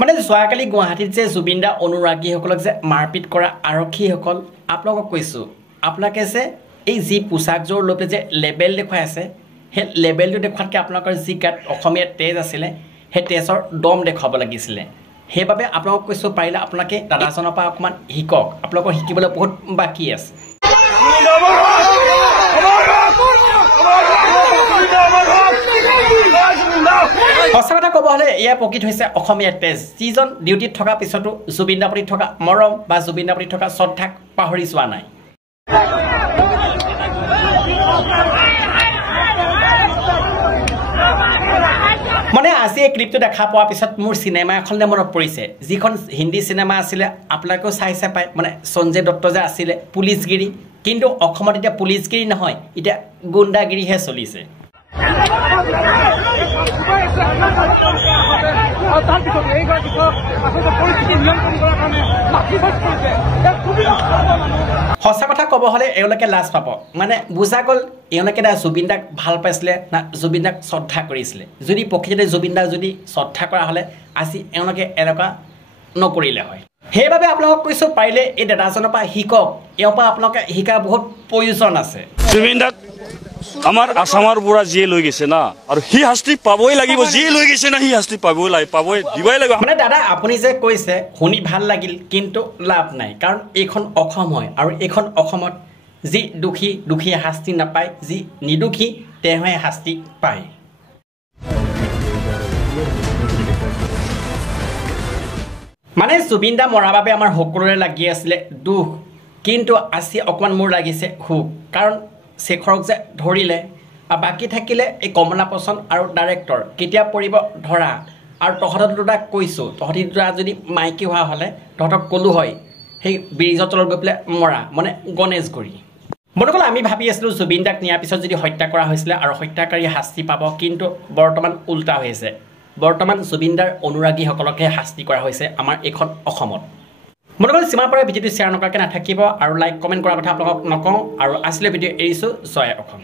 মানে যোৱাকালি গুৱাহাটীত যে জুবিন দা অনুৰাগীসকলক যে মাৰপিট কৰা আৰক্ষীসকল আপোনালোকক কৈছোঁ আপোনালোকে যে এই যি পোচাকযোৰ লৈ পেলাই যে লেবেল দেখুৱাই আছে সেই লেবেলটো দেখুৱাতকৈ আপোনালোকৰ যি গাত অসমীয়া তেজ আছিলে সেই তেজৰ দম দেখুৱাব লাগিছিলে সেইবাবে আপোনালোকক কৈছোঁ পাৰিলে আপোনালোকে দাদাজনৰ পৰা অকণমান শিকক আপোনালোকৰ শিকিবলৈ বহুত বাকী আছে সঁচা কথা ক'ব হ'লে এয়া প্ৰকৃত হৈছে অসমীয়া তেজ যিজন ডিউটিত থকা পিছতো জুবিন দাৰ প্ৰতি থকা মৰম বা জুবিন দাৰ প্ৰতি থকা শ্ৰদ্ধাক পাহৰি যোৱা নাই মানে আজি এই ক্লিপটো দেখা পোৱাৰ পিছত মোৰ চিনেমা এখনলৈ মনত পৰিছে যিখন হিন্দী চিনেমা আছিলে আপোনালোকেও চাইছে পায় মানে সঞ্জয় দত্ত যে আছিলে পুলিচগিৰি কিন্তু অসমত এতিয়া পুলিচগিৰি নহয় এতিয়া গুণ্ডাগিৰিহে চলিছে সঁচা কথা ক'ব হ'লে এওঁলোকে লাজ পাব মানে বুজা গ'ল এওঁলোকে না জুবিন দাক ভাল পাইছিলে না জুবিন দাক শ্ৰদ্ধা কৰিছিলে যদি প্ৰকৃততে জুবিন দাক যদি শ্ৰদ্ধা কৰা হ'লে আজি এওঁলোকে এনেকুৱা নকৰিলে হয় সেইবাবে আপোনালোকক কৈছোঁ পাৰিলে এই দাদাজনৰ পৰা শিকক এওঁৰ পৰা আপোনালোকে শিকাৰ বহুত প্ৰয়োজন আছে জুবিন দাক আমাৰ আসামৰ পৰা যিয়ে লৈ গৈছে না আৰু সি শাস্তি পাবই লাগিব যিয়ে লৈ গৈছে না সি শাস্তি পাবই দিবই লাগিব মানে দাদা আপুনি যে কৈছে শুনি ভাল লাগিল কিন্তু লাভ নাই কাৰণ এইখন অসম হয় আৰু এইখন অসমত যি দুখীয়ে শাস্তি নাপায় যি নিদুখী তেওঁহে শাস্তি পায় মানে জুবিন দা মৰাৰ বাবে আমাৰ সকলোৰে লাগি আছিলে দুখ কিন্তু আজি অকণমান মোৰ লাগিছে সুখ কাৰণ শেখৰক যে ধৰিলে আৰু বাকী থাকিলে এই কমলা পচন্দ আৰু ডাইৰেক্টৰ কেতিয়া পৰিব ধৰা আৰু তহঁতৰ দুটা কৈছোঁ তহঁতি দুটা যদি মাইকী হোৱা হ'লে তহঁতক ক'লো হয় সেই ব্ৰিজৰ তলত গৈ পেলাই মৰা মানে গণেশগুৰি বন্ধুসকল আমি ভাবি আছিলোঁ জুবিন দাক নিয়াৰ পিছত যদি হত্যা কৰা হৈছিলে আৰু হত্যাকাৰী শাস্তি পাব কিন্তু বৰ্তমান উল্টা হৈছে বৰ্তমান জুবিন দাৰ অনুৰাগীসকলকহে শাস্তি কৰা হৈছে আমাৰ এইখন অসমত বন্ধুসকল যিমান পাৰে ভিডিঅ'টো শ্বেয়াৰ নকৰাকৈ নাথাকিব আৰু লাইক কমেণ্ট কৰাৰ কথা আপোনালোকক নকওঁ আৰু আজিলৈ ভিডিঅ' এৰিছোঁ জয় অসম